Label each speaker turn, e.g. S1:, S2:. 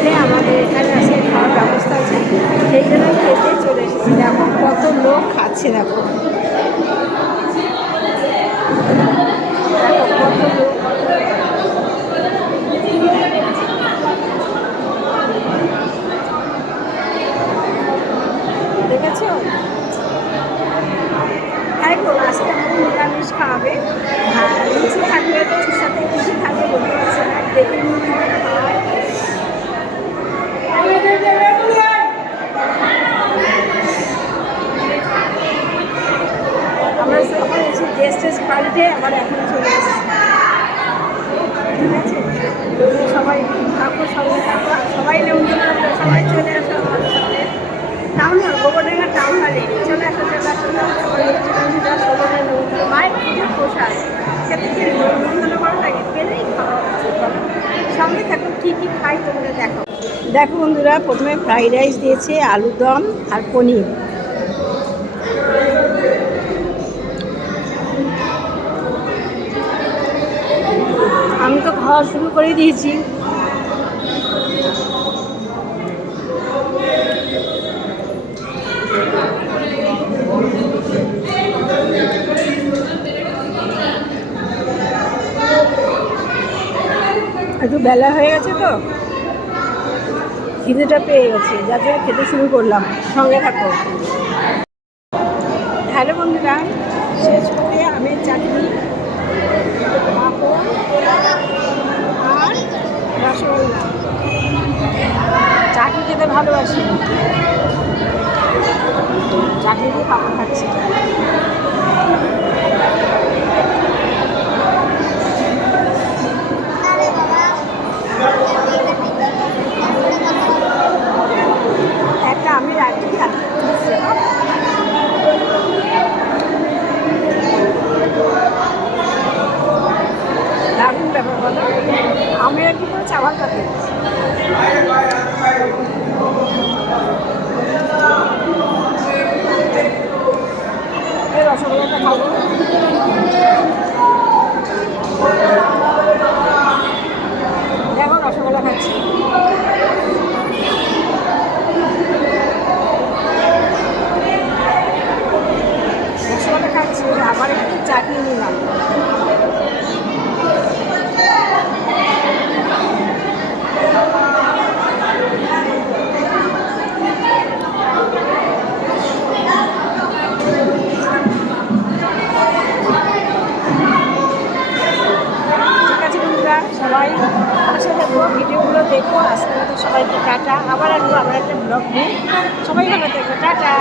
S1: সকালে আমাদের এখানে আজকে খাওয়ার ব্যবস্থা আছে। সেই জন্য খেতে চলে এসেছি। দেখো কত লোক খাচ্ছে, দেখো। দেখেছ? তো, আজকে আমাদের নিরামিষ খাওয়াবে পাল্টে আবার এখন চলে এসেছি। ঠিক আছে? সবাই থাকো সবাই থাকো। সবাই নেমন্তন্ন সবাই চলে আসো সাথে টাউন হল গোবরডাঙ্গা টাউন হলে চলে আসো চলে আসো। নেমন্তন্ন মায়ের পুজোর প্রসাদ। নেমন্তন্ন লাগে? পেলেই খাওয়া সঙ্গে থাকো কী কী খাই তোমরা দেখো দেখো বন্ধুরা প্রথমে ফ্রাইড রাইস দিয়েছে আলুর দম আর পনির। খাওয়া শুরু করে দিয়েছি। একটু বেলা হয়ে গেছে তো। খিদেটা পেয়ে গেছে যাতে খেতে শুরু করলাম। সঙ্গে থাকো। হ্যালো বন্ধুরা, শেষ করে আমের চাটনি পাঁপড় আর রসগোল্লা চাটনি খেতে ভালোবাসি। চাটনি দিয়ে পাঁপড় খাচ্ছি। একটা আমি দারুণ ব্যাপার আমি আর কি করে চাওয়ার কাছে আবার একটু চাটনি নিলাম ঠিক আছে বন্ধুরা, সবাই পাশে থাকব ভিডিওগুলো দেখো আজকে মতো সবাইকে টাটা। আবার আসব আবার একটা ব্লগ নিয়ে। সবাই ভালো থাকব টাটা।